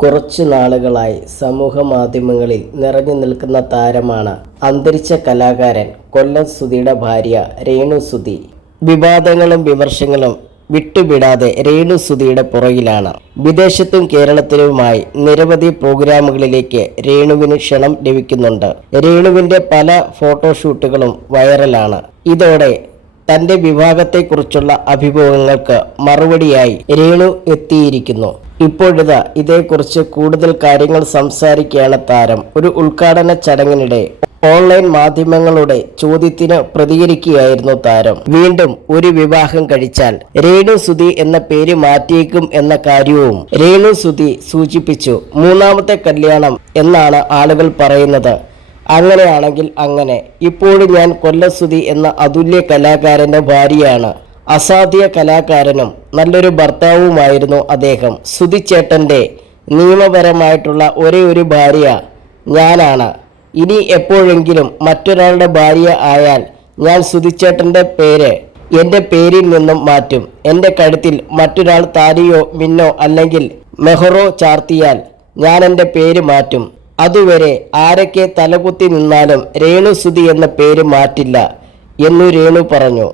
കുറച്ചു നാളുകളായി സമൂഹ മാധ്യമങ്ങളിൽ നിറഞ്ഞു നിൽക്കുന്ന താരമാണ് അന്തരിച്ച കലാകാരൻ കൊല്ലം സുധിയുടെ ഭാര്യ രേണു സുധി. വിവാദങ്ങളും വിമർശങ്ങളും വിട്ടുവിടാതെ രേണു സുധിയുടെ പുറകിലാണ്. വിദേശത്തും കേരളത്തിലുമായി നിരവധി പ്രോഗ്രാമുകളിലേക്ക് രേണുവിന് ക്ഷണം ലഭിക്കുന്നുണ്ട്. രേണുവിന്റെ പല ഫോട്ടോഷൂട്ടുകളും വൈറലാണ്. ഇതോടെ തന്റെ വിവാഹത്തെക്കുറിച്ചുള്ള അഭിമുഖങ്ങൾക്ക് മറുപടിയായി രേണു എത്തിയിരിക്കുന്നു. ഇപ്പോഴിതാ ഇതേക്കുറിച്ച് കൂടുതൽ കാര്യങ്ങൾ സംസാരിക്കുകയാണ് താരം. ഒരു ഉദ്ഘാടന ചടങ്ങിനിടെ ഓൺലൈൻ മാധ്യമങ്ങളുടെ ചോദ്യത്തിന് പ്രതികരിക്കുകയായിരുന്നു താരം. വീണ്ടും ഒരു വിവാഹം കഴിച്ചാൽ രേണു സുധി എന്ന പേര് മാറ്റിയേക്കും എന്ന കാര്യവും രേണു സുധി സൂചിപ്പിച്ചു. മൂന്നാമത്തെ കല്യാണം എന്നാണ് ആളുകൾ പറയുന്നത്. അങ്ങനെയാണെങ്കിൽ അങ്ങനെ. ഇപ്പോഴും ഞാൻ കൊല്ലസുതി എന്ന അതുല്യ കലാകാരന്റെ ഭാര്യയാണ്. അസാധ്യ കലാകാരനും നല്ലൊരു ഭർത്താവുമായിരുന്നു അദ്ദേഹം. സുധിച്ചേട്ടന്റെ നിയമപരമായിട്ടുള്ള ഒരേ ഒരു ഭാര്യ ഞാനാണ്. ഇനി എപ്പോഴെങ്കിലും മറ്റൊരാളുടെ ഭാര്യ ആയാൽ ഞാൻ സുധിച്ചേട്ടന്റെ പേര് എന്റെ പേരിൽ നിന്നും മാറ്റും. എന്റെ കഴുത്തിൽ മറ്റൊരാൾ താലിയോ മിന്നോ അല്ലെങ്കിൽ മെഹറോ ചാർത്തിയാൽ ഞാൻ എന്റെ പേര് മാറ്റും. അതുവരെ ആരൊക്കെ തലകുത്തി നിന്നാലും രേണു സുധി എന്ന പേര് മാറ്റില്ല എന്നു രേണു പറഞ്ഞു.